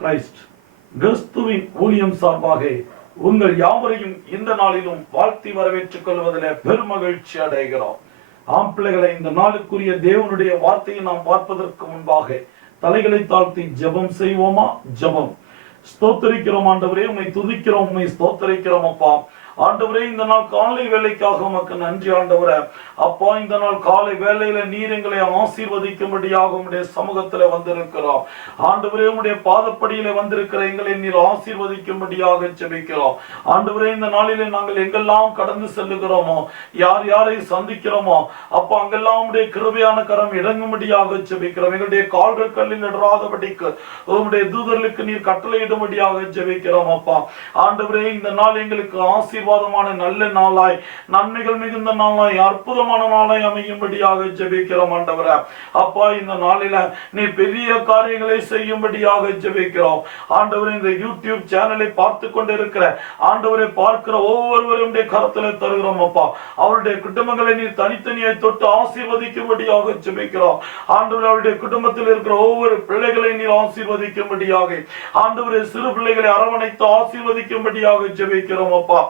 Christ கிறிஸ்துவின் ஊழியம் சார்பாக உங்கள் யாவரையும் இந்த நாளிலும் வாழ்த்தி வரவேற்றுக் கொள்வதில் பெருமகிழ்ச்சி அடைகிறோம். ஆம்பிள்ளைகளை, இந்த நாளுக்குரிய தேவனுடைய வார்த்தையை நாம் பார்ப்பதற்கு முன்பாக தலைகளை தாழ்த்தி ஜெபம் செய்வோமா? ஜெபம். ஸ்தோத்தரிக்கிறோம் ஆண்டவரே, உம்மை துதிக்கிறோம், உம்மை ஸ்தோத்தரிக்கிறோம் அப்பா. ஆண்டவரே, இந்த நாள் காலை வேலைக்காக உமக்கு நன்றி ஆண்டவரே. அப்பா, இந்த நாள் காலை வேலையில நீர் எங்களை ஆசீர்வதிக்கும்படியாக உம்முடைய சமூகத்துல வந்திருக்கிறோம் ஆண்டவரே. உம்முடைய பாதப்படியில வந்திருக்கிற எங்களை நீர் ஆசீர்வதிக்கும்படியாக ஜெபிக்கிறோம் ஆண்டவரே. இந்த நாளிலே நாங்கள் எங்கெல்லாம் கடந்து செல்லுகிறோமோ, யார் யாரை சந்திக்கிறோமோ அப்பா, அங்கெல்லாம் உம்முடைய கிருபையான கரம் இறங்கும்படியாக ஜெபிக்கிறோம். எங்களுடைய கால்கள் கல்லில் இடராதபடிக்கு உம்முடைய தூதர்களுக்கு நீர் கட்டளையிடும்படியாக ஜெபிக்கிறோம் அப்பா. ஆண்டவரே, இந்த நாள் எங்களுக்கு ஆசீர்வாதமான நல்ல நாளாய், நன்மைகள் மிகுந்த நாளாய், அற்புதமான நாளாய் அமையும்படியாக ஜெபிக்கிறோம் ஆண்டவரே. அப்பா, இந்த நாளில நீ பெரிய காரியங்களை செய்யும்படியாக ஜெபிக்கிறோம் ஆண்டவரே. இந்த யூடியூப் சேனலை பார்த்து கொண்டிருக்கிற ஆண்டவரை பார்க்கிற ஒவ்வொருவரும் கரத்துல தருகிறோம் அப்பா. அவருடைய குடும்பங்களை நீ தனித்தனியாய் தொட்டு ஆசீர்வதிக்கும்படியாக ஜெபிக்கிறோம் ஆண்டவரே. அவருடைய குடும்பத்தில் இருக்கிற ஒவ்வொரு பிள்ளைகளை நீர் ஆசீர்வதிக்கும்படியாக ஆண்டவரே, சிறு பிள்ளைகளை அரவணைத்து ஆசீர்வதிக்கும்படியாக ஜெபிக்கிறோம் அப்பா.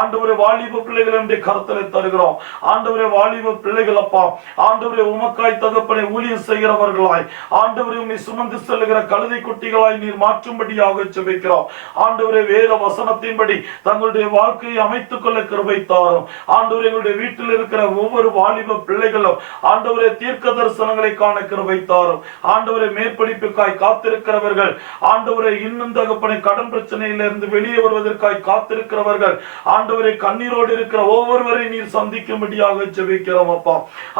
ஆண்டவரே, வாலிப பிள்ளைகளை கரத்துல தருகிறோம் ஆண்டவரே. வாலிப பிள்ளைகள் அப்பா, ஆண்டவரே, உமக்காய் தகப்பனை ஊழியம் செய்கிறவர்களாய் ஆண்டவரே, உம்மை சுமந்து செல்லுகிற கழுதை குட்டிகளாய் நீர் மாற்றும்படியாக ஜெபிக்கிறோம் ஆண்டவரே. வேத வசனத்தின்படி தங்களுடைய வாழ்க்கையை அமைத்துக் கொள்ள கிருபை தாரும் ஆண்டவரே. எங்களுடைய வீட்டில் இருக்கிற ஒவ்வொரு வாலிப பிள்ளைகளும் ஆண்டவரே, தீர்க்க தரிசனங்களை காண கிருபை தாரும் ஆண்டவரே. மேற்படிப்புக்காய் காத்திருக்கிறவர்கள் ஆண்டவரே, இன்னும் தகப்பனை கடன் பிரச்சனையிலிருந்து வெளியே வருவதற்காய் காத்திருக்கிறவர்கள் ஆண்டவரே, கண்ணீரோடு இருக்கிற ஒவ்வொருவரை நீர் சந்திக்கும்படியாக ஜெபிக்கிறோம் அப்பா.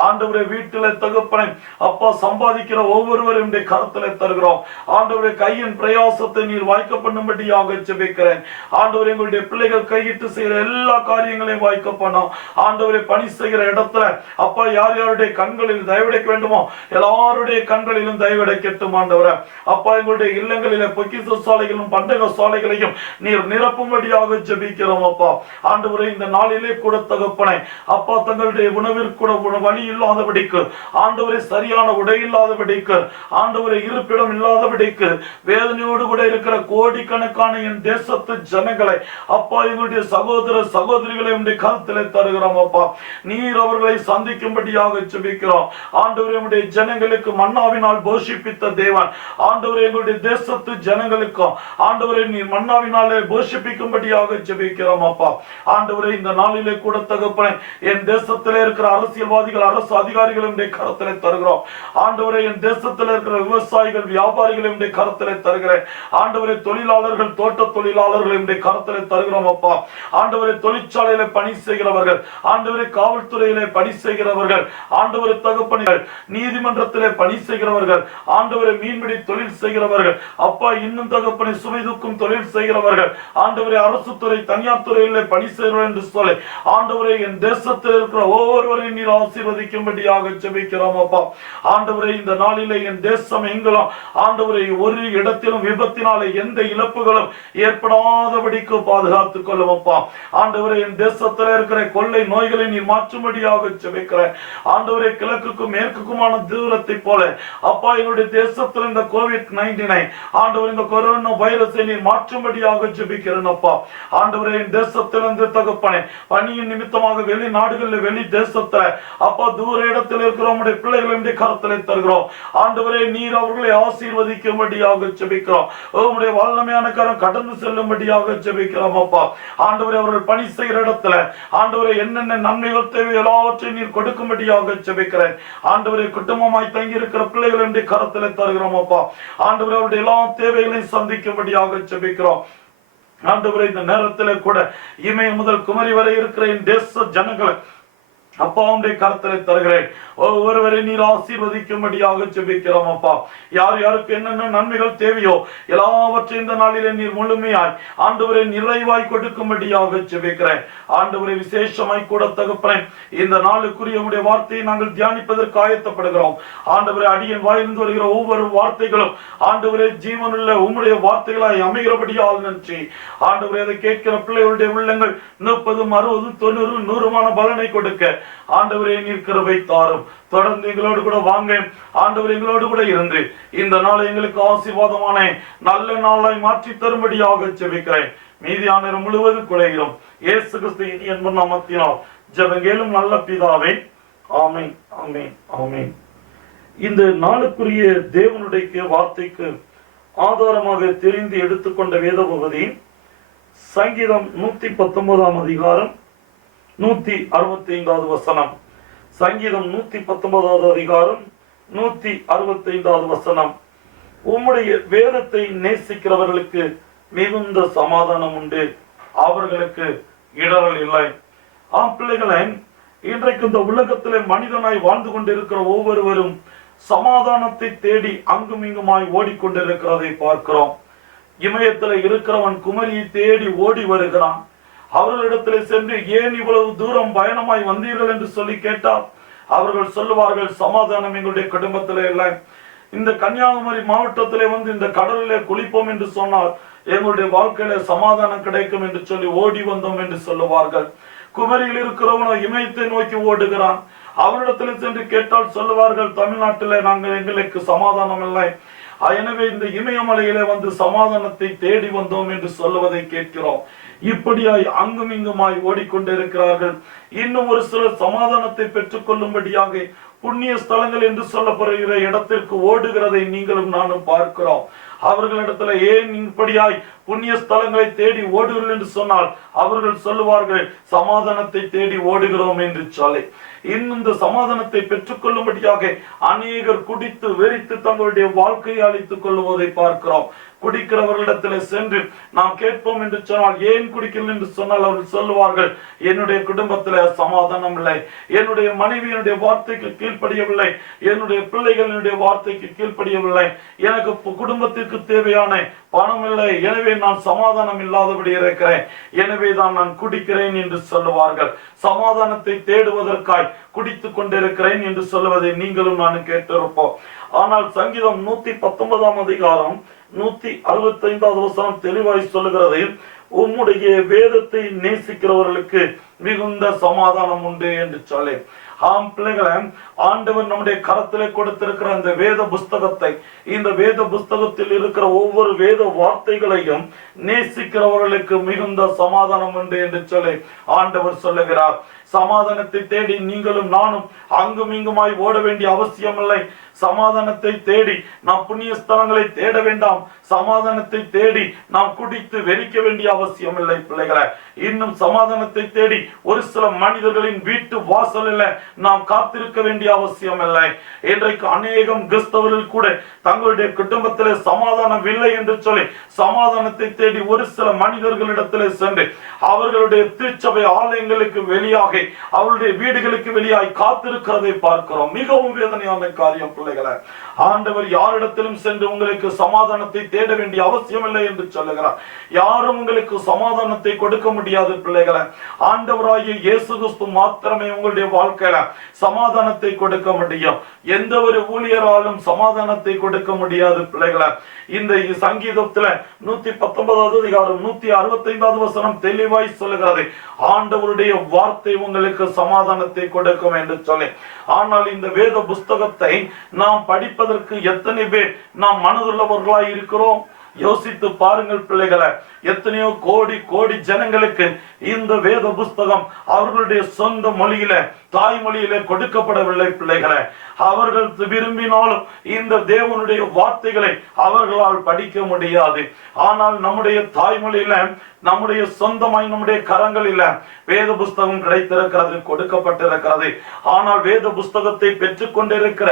ஆண்டவரே, வீட்டில தகப்பனை அப்பா சம்பாதிக்கிற ஒவ்வொருவரும் கரத்துல தருகிறோம் ஆண்டவரே. கையின் பிரயாசத்தை நீர் வாய்க்க பண்ணும்படியாக ஜெபிக்கிறேன் ஆண்டவரே. எங்களுடைய பிள்ளைகள் கையிட்டு செய்கிற எல்லா காரியங்களையும் வாய்க்க பண்ணோம் ஆண்டவரே. பணி செய்கிற இடத்துல அப்பா, யார் யாருடைய கண்களில் தயவடைக்க வேண்டுமோ எல்லாருடைய கண்களிலும் தயவடைக்கட்டும் ஆண்டவரே. அப்பா, எங்களுடைய இல்லங்களில பொக்கிஷ சாலைகளும் பண்டக சாலைகளையும் நீர் நிரப்பும்படியாக ஜெபிக்கிறோம் அப்பா. ஆண்டவரே, இந்த நாளிலே கூட தகப்பனை அப்பா, தங்களுடைய உணவிற்கு கூட வழி இல்லாதபடிக்கு ஆண்டவரே, சரியான உடை இல்லாதபடிக்கு ஆண்டவரே, இருப்பிடம் இல்லாதபடிக்கு வேதனையோடு கூட இருக்கிற கோடிக்கணக்கான என் தேசத்து ஜனங்களை அப்பா, எங்களுடைய சகோதர சகோதரிகளை உடைய கருத்திலே தருகிறோம் அப்பா. நீர் அவர்களை சந்திக்கும்படியாக ஜெபிக்கிறோம் ஆண்டவரே. உடைய ஜனங்களுக்கு மன்னாவினால் போஷிப்பித்த தேவன் ஆண்டவரே, எங்களுடைய தேசத்து ஜனங்களுக்கும் ஆண்டவரே, நீர் மன்னாவினாலே போஷிப்பிக்கும்படியாக ஜெபிக்கிறோம் அப்பா. ஆண்டவரே, இந்த நாளிலே கூட தகப்பனே, என் தேசத்திலே இருக்கிற அரசியல்வாதிகள், அரசு அதிகாரிகளும் கரத்திலே தருகிறோம் ஆண்டவரே. என் தேசத்தில் இருக்கிற விவசாயிகள், வியாபாரிகளும் கரத்திலே தருகிறேன் ஆண்டவரே. தொழிலாளர்கள், தோட்ட தொழிலாளர்களும் கரத்திலே தருகிறோம் அப்பா. ஆண்டவரே, தொழிற்சாலையில பணி செய்கிறவர்கள் ஆண்டவரே, காவல்துறையிலே பணி செய்கிறவர்கள் ஆண்டவரே, தகப்பனிகள் நீதிமன்றத்திலே பணி செய்கிறவர்கள் ஆண்டவரே, மீன்பிடி தொழில் செய்கிறவர்கள் அப்பா, இன்னும் தகப்பனை சுமை தூக்கும் தொழில் செய்கிறவர்கள் ஆண்டவரே, அரசு துறை, தனியார் துறையிலே பணி செய்கிறோம் என்று சொல்லி ஆண்டவரே, என் தேசத்தில் இருக்கிற ஒவ்வொருவரையும் நீர் ஆசீர்வதிக்கும்படியாக ஜெபிக்கிறோம் அப்பா. ஆண்டவரே, இந்த நாளிலே என் தேசம் எங்கெல்லாம் ஆண்டவரே, ஒரு இடத்திலும் விபத்தினாலே எந்த இழப்புகளும் ஏற்படாதபடிக்கு பாதுகாத்துக் கொள்ளும் அப்பா. ஆண்டவரே, என் தேசத்தில் இருக்கிற கொள்ளை நோய்களை நீர் மாற்றும்படியாக ஜெபிக்கிறேன் ஆண்டவரே. கிழக்குக்கும் மேற்குக்குமான தூரத்தை போல அப்பா, எங்களுடைய தேசத்தில் இந்த COVID-19 ஆண்டவரே, இந்த கொரோனா வைரஸை நீர் மாற்றும்படியாக ஜெபிக்கிறேன் அப்பா. ஆண்டவரே, என் தேசத்திலிருந்து தகப்பனே, பணியின் நிமித்தமாக வெளிநாடுகளில், வெளி தேசத்துல அப்பா, தூர இடத்தில் இருக்கிற உம்முடைய பிள்ளைகளை கரத்திலே தருகிறோம் ஆண்டவரே. நீர் அவர்களை ஆசீர்வதிக்கும்படியாக ஜெபிக்கிறோம். உம்முடைய வல்லமையான கரம் கடந்து செல்லும்படியாக ஜெபிக்கிறோம் அப்பா. ஆண்டவரே, அவர்கள் பணி செய்கிற இடத்துல ஆண்டவரே, என்னென்ன நன்மைகள் தேவை எல்லாவற்றையும் நீர் கொடுக்கும்படியாக ஜெபிக்கிறேன் ஆண்டவரே. குடும்பமாய் தங்கி இருக்கிற பிள்ளைகளை கரத்திலே தருகிறோம் அப்பா. ஆண்டவரே, அவருடைய எல்லா தேவைகளையும் சந்திக்கும்படியாக ஜெபிக்கிறோம் ஆண்டவரே. இந்த நேரத்தில் கூட இமயம் முதல் குமரி வரை இருக்கிற என் தேச ஜனங்களை அப்பா, உடைய கருத்தலை தருகிறேன். ஒவ்வொருவரை நீர் ஆசீர்வதிக்கும்படியாக ஜெபிக்கிறோம் அப்பா. யார் யாருக்கு என்னென்ன நன்மைகள் தேவையோ எல்லாவற்றையும் இந்த நாளிலே நீர் முழுமையாய் ஆண்டவரை நிறைவாய் கொடுக்கும்படியாக ஜெபிக்கிறேன் ஆண்டவரை. விசேஷமாய் கூட தகப்பனே, இந்த நாளுக்குரிய உடைய வார்த்தையை நாங்கள் தியானிப்பதற்கு ஆயத்தப்படுகிறோம் ஆண்டவரை. அடியன் வாயிலிருந்து வருகிற ஒவ்வொரு வார்த்தைகளும் ஆண்டவரே, ஜீவனுள்ள உம்முடைய வார்த்தைகளாய் அமைகிறபடியால் நன்றி ஆண்டவரே. அதை கேட்கிற பிள்ளைகளுடைய உள்ளங்கள் 30, 60, 90, 100மான பலனை கொடுக்க ஆண்டவரே நீர் கிருபை தாரும். தொடர்ந்து எங்களோடு கூட வாங்க ஆண்டவர், எங்களோடு கூட இருந்து இந்த நாளை எங்களுக்கு ஆசீர்வாதமான நல்ல நாளாய் மாற்றி தரும்படியாக ஜெபிக்கிறேன். மீதியான நேரம் முழுவதும் குறைகிறோம். இயேசு கிறிஸ்து இனிய நாமத்தினால் ஜெபங்கேளும் நல்ல பிதாவே, ஆமென், ஆமென், ஆமென். இந்த நாளுக்குரிய தேவனுடைய வார்த்தைக்கு ஆதாரமாக தெரிந்து எடுத்துக்கொண்ட வேத பகுதி சங்கீதம் 119 அதிகாரம் 165 வசனம். சங்கீதம் 119 அதிகாரம் 165 வசனம். உம்முடைய வேதத்தை நேசிக்கிறவர்களுக்கு மிகுந்த சமாதானம் உண்டு, அவர்களுக்கு இடரல் இல்லை. ஆம் பிள்ளைகளை, இன்றைக்கு இந்த உலகத்திலே மனிதனாய் வாழ்ந்து கொண்டிருக்கிற ஒவ்வொருவரும் சமாதானத்தை தேடி அங்கும் இங்குமாய் ஓடிக்கொண்டிருக்கிறதை பார்க்கிறோம். இமயத்தில் இருக்கிறவன் குமரியை தேடி ஓடி வருகிறான். அவர்களிடத்தில் சென்று ஏன் இவ்வளவு தூரம் பயணமாய் வந்தீர்கள் என்று சொல்லி கேட்டால் அவர்கள் சொல்லுவார்கள், சமாதானம் எங்களுடைய குடும்பத்திலே இல்லை. இந்த கன்னியாகுமரி மாவட்டத்திலே வந்து இந்த கடலிலே குளிப்போம் என்று சொன்னால் எங்களுடைய வாழ்க்கையில சமாதானம் கிடைக்கும் என்று சொல்லி ஓடி வந்தோம் என்று சொல்லுவார்கள். குமரியில் இருக்கிறவனோ இமயத்தை நோக்கி ஓடுகிறான். அவரிடத்தில் சென்று கேட்டால் சொல்லுவார்கள், தமிழ்நாட்டில நாங்கள் எங்களுக்கு சமாதானம் இல்லை, எனவே இந்த இமயமலையிலே வந்து சமாதானத்தை தேடி வந்தோம் என்று சொல்லுவதை கேட்கிறோம். இப்படியாய் அங்கும் இங்குமாய் ஓடிக்கொண்டிருக்கிறார்கள். இன்னும் ஒரு சிலர் சமாதானத்தை பெற்றுக் கொள்ளும்படியாக புண்ணிய ஸ்தலங்கள் என்று சொல்லப்படுகிற இடத்திற்கு ஓடுகிறதை நீங்களும் நானும் பார்க்கிறோம். அவர்களிடத்துல ஏன் இப்படியாய் புண்ணிய ஸ்தலங்களை தேடி ஓடுகிறீர்கள் என்று சொன்னால் அவர்கள் சொல்லுவார்கள், சமாதானத்தை தேடி ஓடுகிறோம் என்று சொல்லி. இன்னும் இந்த சமாதானத்தை பெற்றுக் கொள்ளும்படியாக அநேகர் குடித்து வெறித்து தங்களுடைய வாழ்க்கையை அழித்துக் கொள்வதை பார்க்கிறோம். குடிக்கிறவர்களிடத்தில் சென்று நாம் கேட்போம் என்று சொன்னால் ஏன் குடிக்கிறேன் என்று சொன்னால் அவர்கள் சொல்லுவார்கள், என்னுடைய குடும்பத்தில் சமாதானம் இல்லை, என்னுடைய மனைவியினுடைய வார்த்தைக்கு கீழ்ப்படியவில்லை, என்னுடைய பிள்ளைகளினுடைய வார்த்தைக்கு கீழ்ப்படியவில்லை, எனக்கு குடும்பத்திற்கு தேவையான பணம் இல்லை, எனவே நான் சமாதானம் இல்லாதபடி இருக்கிறேன், எனவே தான் நான் குடிக்கிறேன் என்று சொல்லுவார்கள். சமாதானத்தை தேடுவதற்காய் குடித்துக் கொண்டிருக்கிறேன் என்று சொல்லுவதை நீங்களும் நானும் கேட்டிருப்போம். ஆனால் சங்கீதம் 119 அதிகாரம் 165 வசனம் தெளிவாய் சொல்லுகிறது, உம்முடைய வேதத்தை நேசிக்கிறவர்களுக்கு மிகுந்த சமாதானம் உண்டு என்று சொல்லி. ஆம் பிள்ளைகளை, ஆண்டவர் நம்முடைய கரத்திலே கொடுத்திருக்கிற இந்த வேத புஸ்தகத்தை, இந்த வேத புஸ்தகத்தில் இருக்கிற ஒவ்வொரு வேத வார்த்தைகளையும் நேசிக்கிறவர்களுக்கு மிகுந்த சமாதானம் உண்டு என்று சொல்லி ஆண்டவர் சொல்லுகிறார். சமாதானத்தை தேடி நீங்களும் நானும் அங்கும் இங்குமாய் ஓட வேண்டிய அவசியம் இல்லை. சமாதானத்தை தேடி நாம் புண்ணிய ஸ்தலங்களை தேட வேண்டாம். சமாதானத்தை தேடி நாம் குடித்து வெறிக்க வேண்டிய அவசியம் இல்லை பிள்ளைகளை. இன்னும் சமாதானத்தை தேடி ஒரு சில மனிதர்களின் வீட்டு வாசலில் நாம் காத்திருக்க வேண்டிய அவசியம் இல்லை. இன்றைக்கு அநேகம் கிறிஸ்தவர்கள் கூட தங்களுடைய குடும்பத்திலே சமாதானம் இல்லை என்று சொல்லி சமாதானத்தை தேடி ஒரு சில மனிதர்களிடத்திலே சென்று அவர்களுடைய திருச்சபை ஆலயங்களுக்கு வெளியாக அவருடைய வீடுகளுக்கு வெளியாய் காத்திருக்கிறதை பார்க்கிறோம். மிகவும் வேதனையான காரியம் பிள்ளைகளை. ஆண்டவர் யாரிடத்திலும் சென்று உங்களுக்கு சமாதானத்தை தேட வேண்டிய அவசியம் இல்லை என்று சொல்லுகிறார். யாரும் உங்களுக்கு சமாதானத்தை கொடுக்க முடியாது பிள்ளைகளை. ஆண்டவராகிய இயேசு கிறிஸ்து மாத்திரமே உங்களுடைய வாழ்க்கையில சமாதானத்தை கொடுக்க முடியும். எந்த ஒரு ஊழியராலும் சமாதானத்தை கொடுக்க முடியாது பிள்ளைகளை. இந்த சங்கீதத்துல 119 அதிகாரம் 165 வசனம் தெளிவாய் சொல்லுகிறது, ஆண்டவருடைய வார்த்தை உங்களுக்கு சமாதானத்தை கொடுக்கும் என்று சொல்லி. ஆனால் இந்த வேத புஸ்தகத்தை நாம் படிப்பதற்கு எத்தனை பேர் நாம் மனதுள்ளவர்களாய் இருக்கிறோம்? யோசித்து பாருங்கள் பிள்ளைகளை. எத்தனையோ கோடி கோடி ஜனங்களுக்கு இந்த வேத புஸ்தகம் அவர்களுடைய சொந்த மொழியில, தாய்மொழியில கொடுக்கப்படவில்லை பிள்ளைகளை. அவர்கள் விரும்பினாலும் இந்த தேவனுடைய வார்த்தைகளை அவர்களால் படிக்க முடியாது. ஆனால் நம்முடைய தாய்மொழியில, நம்முடைய சொந்தமாய் நம்முடைய கரங்களில வேத புஸ்தகம் கிடைத்திருக்கிறது, கொடுக்கப்பட்டிருக்கிறது. ஆனால் வேத புஸ்தகத்தை பெற்றுக் கொண்டிருக்கிற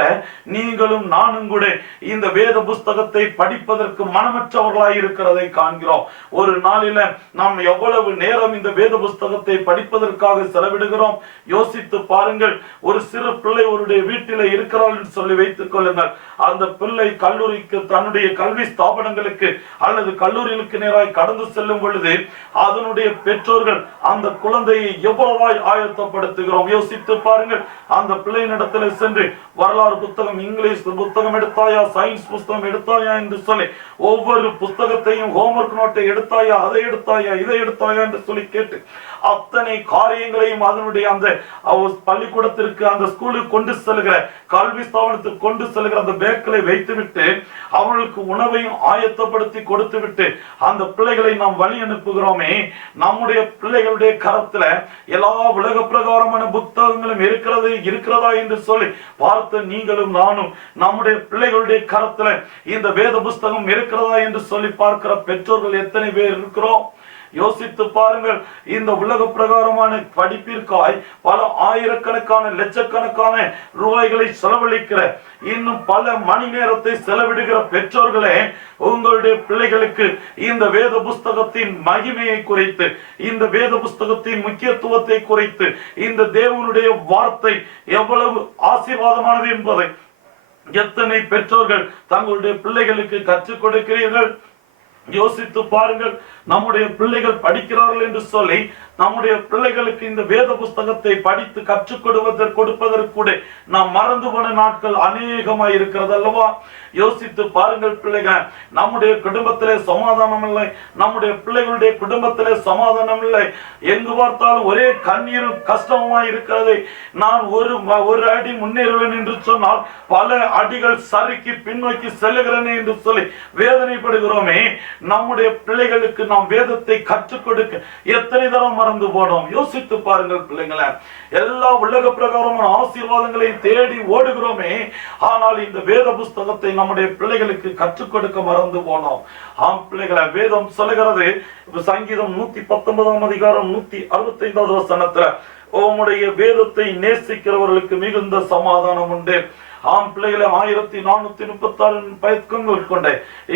நீங்களும் நானும் கூட இந்த வேத புஸ்தகத்தை படிப்பதற்கு மனமற்றவர்களாய் இருக்கிறதை காண்கிறோம். ஒரு நாளில நாம் எவ்வளவு நேரம் இந்த வேத புஸ்தகத்தை படிப்பதற்காக செலவிடுகிறோம் யோசித்து பாருங்கள். ஒரு சிறு பிள்ளை அவருடைய வீட்டில இருக்கிறாள் என்று சொல்லி வைத்துக் கொள்ளுங்கள். அந்த பிள்ளை கல்லூரிக்கு தன்னுடைய கல்வி ஸ்தாபனங்களுக்கு அல்லது கல்லூரிகளுக்கு நேராய் கடந்து செல்லும் பொழுது அதனுடைய பெற்றோர்கள் அந்த குழந்தையை எவ்வளவாய் ஆயத்தப்படுத்துகிறோம் யோசித்து பாருங்கள். அந்த பிள்ளையினிடத்தில் சென்று வரலாறு புத்தகம், இங்கிலீஷ் புத்தகம் எடுத்தாயா, சயின்ஸ் புத்தகம் எடுத்தாயா என்று சொல்லி ஒவ்வொரு புத்தகத்தையும் ஹோம்வொர்க் நோட்டை எடுத்தாயா, அதை எடுத்தாயா, இதை எடுத்தாயா என்று சொல்லி கேட்டு அத்தனை காரியங்களையும் அதனுடைய அந்த பள்ளிக்கூடத்திற்கு அந்த ஸ்கூலுக்கு கொண்டு செல்கிற கல்வி ஸ்தாபனத்துக்கு கொண்டு செல்கிற அந்த பேக்களை வைத்துவிட்டு அவர்களுக்கு உணவையும் ஆயத்தப்படுத்தி கொடுத்து விட்டு அந்த பிள்ளைகளை நாம் வழி அனுப்புகிறோமே, நம்முடைய பிள்ளைகளுடைய கரத்துல எல்லா உலக பிரகாரமான புத்தகங்களும் இருக்கிறதா என்று சொல்லி பார்த்து நீங்களும் நானும் நம்முடைய பிள்ளைகளுடைய கரத்துல இந்த வேத புஸ்தகம் இருக்கிறதா என்று சொல்லி பார்க்கிற பெற்றோர்கள் எத்தனை பேர் இருக்கிறோம்? யோசித்து பாருங்கள். இந்த உலக பிரகாரமான படிப்பிற்காய் பல ஆயிரக்கணக்கான லட்சக்கணக்கான ரூபாய்களை செலவழிக்கிற, இன்னும் பல மணி நேரத்தை செலவிடுகிற பெற்றோர்களே, உங்களுடைய பிள்ளைகளுக்கு இந்த வேத புஸ்தகத்தின் மகிமையை குறித்து, இந்த வேத புஸ்தகத்தின் முக்கியத்துவத்தை குறித்து, இந்த தேவனுடைய வார்த்தை எவ்வளவு ஆசீர்வாதமானது என்பதை எத்தனை பெற்றோர்கள் தங்களுடைய பிள்ளைகளுக்கு கற்றுக் கொடுக்கிறீர்கள்? யோசித்து பாருங்கள். நம்முடைய பிள்ளைகள் படிக்கிறார்கள் என்று சொல்லி நம்முடைய பிள்ளைகளுக்கு இந்த வேத புஸ்தகத்தை படித்து கற்றுக் கொடுப்பதற்கு கூட நாம் மறந்து போன நாட்கள் அநேகமாய் இருக்கிறது அல்லவா? யோசித்து பாருங்கள் பிள்ளைகள். நம்முடைய குடும்பத்திலே சமாதானம் இல்லை, நம்முடைய பிள்ளைகளுடைய குடும்பத்திலே சமாதானம் இல்லை. எங்கு பார்த்தாலும் ஒரே கண்ணீரும் கஷ்டமாய் இருக்கிறது. நான் ஒரு அடி முன்னேறுவேன் என்று சொன்னால் பல அடிகள் சறுக்கி பின்னோக்கி செல்லுகிறேனே என்று சொல்லி வேதனைப்படுகிறோமே. நம்முடைய பிள்ளைகளுக்கு நாம் வேதத்தை கற்றுக் கொடுக்க எத்தனை தரம் மறந்து போனோம்? யோசித்து பாருங்கள் பிள்ளைங்கள. எல்லா உலக பிரகாரமான ஆசீர்வாதங்களையும் தேடி ஓடுகிறோமே, ஆனால் இந்த வேத புஸ்தகத்தை நம்முடைய பிள்ளைகளுக்கு கற்றுக் கொடுக்க மறந்து போனோம். ஆம் பிள்ளைகளை, வேதம் சொல்லுகிறது, சங்கீதம் 119 அதிகாரம் 165 வசனத்துல, உம்முடைய வேதத்தை நேசிக்கிறவர்களுக்கு மிகுந்த சமாதானம் உண்டு. ஆம் பிள்ளைகளை, 1436 பக்கங்கள் கொண்ட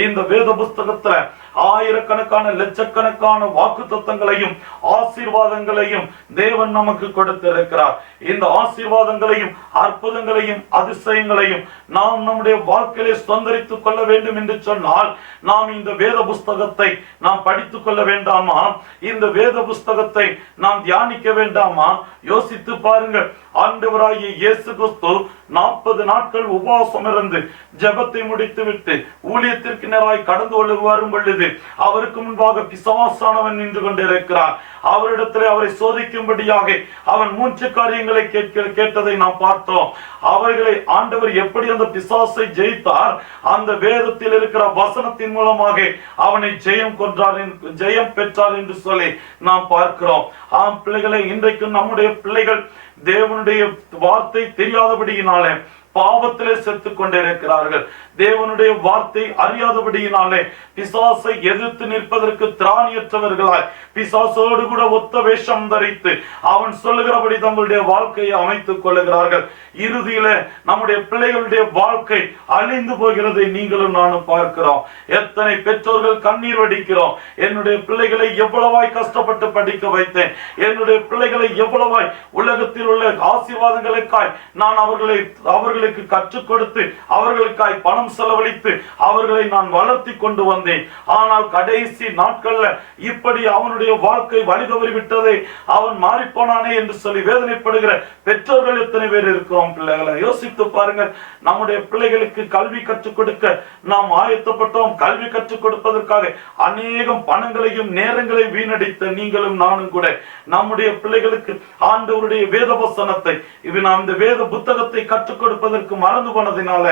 இந்த வேத புஸ்தகத்துல ஆயிரக்கணக்கான லட்சக்கணக்கான வாக்கு தத்தங்களையும் ஆசீர்வாதங்களையும் தேவன் நமக்கு கொடுத்திருக்கிறார். இந்த ஆசீர்வாதங்களையும் அற்புதங்களையும் அதிசயங்களையும் நாம் நம்முடைய வாழ்க்கையிலே சுதந்திரித்துக் கொள்ள வேண்டும் என்று சொன்னால் நாம் இந்த வேத புஸ்தகத்தை நாம் படித்துக் கொள்ள வேண்டாமா? இந்த வேத புஸ்தகத்தை நாம் தியானிக்க வேண்டாமா? யோசித்து பாருங்கள். ஆண்டவராகிய இயேசு கிறிஸ்து 40 நாட்கள் உபவாசம் இருந்து ஜெபத்தை முடித்து விட்டு ஊழியத்திற்கு நேராய் கடந்து வரும் பொழுது அவருக்கு முன்பாக பிசாசானவன் நின்று கொண்டிருக்கிறார். அவரிடத்திலே அவரை சோதிக்கும்படியாக அவன் 3 காரியங்களை கேட்டதை நாம் பார்த்தோம். அவர்களை ஆண்டவர் எப்படி அந்த பிசாசை ஜெயித்தார்? அந்த வேதத்தில் இருக்கிற வசனத்தின் மூலமாக அவனை ஜெயம் பெற்றார் என்று சொல்லி நாம் பார்க்கிறோம். ஆம் பிள்ளைகளை, இன்றைக்கு நம்முடைய பிள்ளைகள் தேவனுடைய வார்த்தை தெரியாதபடியினாலே பாவத்திலே செத்துக் கொண்டிருக்கிறார்கள். தேவனுடைய வார்த்தை அறியாதபடியினாலே பிசாசை எதிர்த்து நிற்பதற்கு திராணியற்றவர்களாய் பிசாசோடு கூட ஒத்த வேஷம் தரித்து அவன் சொல்லுகிறபடி தங்களுடைய வாழ்க்கையை அமைத்துக் கொள்ளுகிறார்கள். இறுதியில நம்முடைய பிள்ளைகளுடைய வாழ்க்கை அழிந்து போகிறதை நீங்களும் நானும் பார்க்கிறோம். எத்தனை பெற்றோர்கள் கண்ணீர் வடிக்கிறோம். என்னுடைய பிள்ளைகளை எவ்வளவாய் கஷ்டப்பட்டு படிக்க வைத்தேன், என்னுடைய பிள்ளைகளை எவ்வளவாய் உலகத்தில் உள்ள ஆசீர்வாதங்களுக்காய் நான் அவர்களுக்கு கற்றுக் கொடுத்து அவர்களுக்காய் பணம் செலவழித்து அவர்களை நான் வளர்த்தி கொண்டு வந்தேன். ஆனால் கடைசி நாட்கள்ல இப்படி அவனுடைய வாழ்க்கை வழிதவறி விட்டதை, அவன் மாறிப்போனானே என்று சொல்லி வேதனைப்படுகிற பெற்றோர்கள் எத்தனை பேர் இருக்கிறோம் பிள்ளைகளை? யோசித்து பாருங்கள். நம்முடைய பிள்ளைகளுக்கு கல்வி கற்றுக் கொடுக்க நாம் ஆயத்தப்பட்டோம். கல்வி கற்றுக் கொடுப்பதற்காக அநேகம் பணங்களையும் நேரங்களையும் வீணடித்த நீங்களும் நானும் கூட நம்முடைய பிள்ளைகளுக்கு ஆண்டவருடைய வேத வசனத்தை நாம் இந்த வேத புத்தகத்தை கற்றுக் கொடுப்பதற்கு மறந்து போனதினால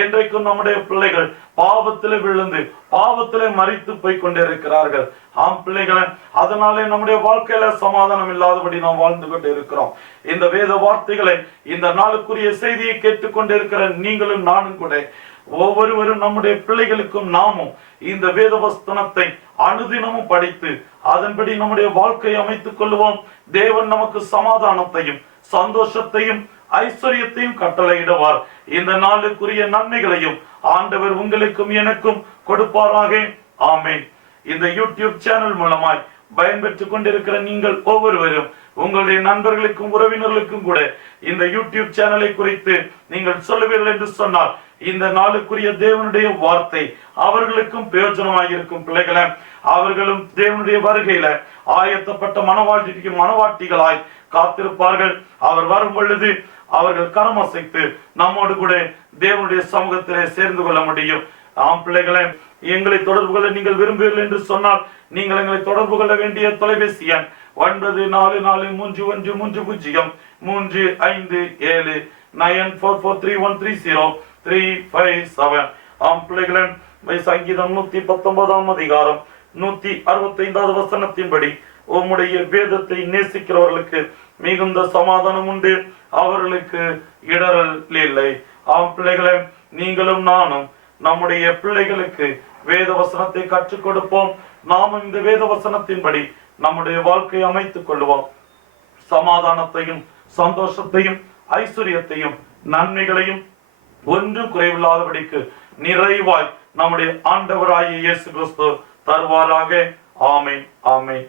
இன்றைக்கும் நம்முடைய பிள்ளைகள் பாவத்திலே விழுந்து பாவத்திலே மரித்து போய் கொண்டிருக்கிறார்கள். ஆம் பிள்ளைகளை, அதனாலே நம்முடைய வாழ்க்கையில சமாதானம் இல்லாதபடி நாம் வாழ்ந்து கொண்டு இருக்கிறோம். இந்த வேத வார்த்தைகளை, இந்த நாளுக்குரிய செய்தியை கேட்டுக்கொண்டிருக்கிற நீங்களும் நானும் கூட ஒவ்வொருவரும் நம்முடைய பிள்ளைகளுக்கும் நாமும் இந்த வேத வசனத்தை அனுதினமும் படித்து அதன்படி நம்முடைய வாழ்க்கையை அமைத்துக் கொள்வோம். தேவன் நமக்கு சமாதானத்தையும் சந்தோஷத்தையும் ஐஸ்வர்யத்தையும் கட்டளையிடுவார். இந்த நாளுக்குரிய நன்மைகளையும் ஆண்டவர் உங்களுக்கும் எனக்கும் கொடுப்பாராக. ஆமென். இந்த யூடியூப் சேனல் மூலமாய் பயன்பெற்றுக் கொண்டிருக்கிற நீங்கள் ஒவ்வொருவரும் உங்களுடைய நண்பர்களுக்கும் உறவினர்களுக்கும் கூட இந்த யூடியூப் சேனலை குறித்து நீங்கள் சொல்லுவீர்கள் என்று சொன்னால் இந்த நாளுக்குரிய தேவனுடைய வார்த்தை அவர்களுக்கும் பிரயோஜனமாக இருக்கும் பிள்ளைகளை. அவர்களும் தேவனுடைய வருகையில ஆயத்தப்பட்ட மனவாட்டிகளாய் காத்திருப்பார்கள். அவர் வரும் பொழுது அவர்கள் கரம் அசைத்து நம்மோடு கூட தேவனுடைய சமூகத்திலே சேர்ந்து கொள்ள முடியும். ஆம் பிள்ளைகளை, எங்களை தொடர்பு கொள்ள நீங்கள் விரும்புவீர்கள் என்று சொன்னால் நீங்கள் எங்களை தொடர்பு கொள்ள வேண்டிய தொலைபேசி எண் 944430357357 9443130357. ஆம் பிள்ளைகளே, சங்கீதம் 119 அதிகாரம் 165வது வசனத்தின்படி உம்முடைய வேதத்தை நேசிக்கிறவர்களுக்கு மிகுந்த சமாதானம் உண்டு, அவர்களுக்கு இடரல் இல்லை. ஆம் பிள்ளைகளே, நீங்களும் நானும் நம்முடைய பிள்ளைகளுக்கு வேத வசனத்தை கற்றுக் கொடுப்போம். நாமும் இந்த வேத வசனத்தின்படி நம்முடைய வாழ்க்கையை அமைத்துக் கொள்வோம். சமாதானத்தையும் சந்தோஷத்தையும் ஐஸ்வர்யத்தையும் நன்மைகளையும் ஒன்றும் குறைவில்லாதபடிக்கு நிறைவாய் நம்முடைய ஆண்டவராகிய இயேசு கிறிஸ்து தருவாராக. ஆமென், ஆமென்.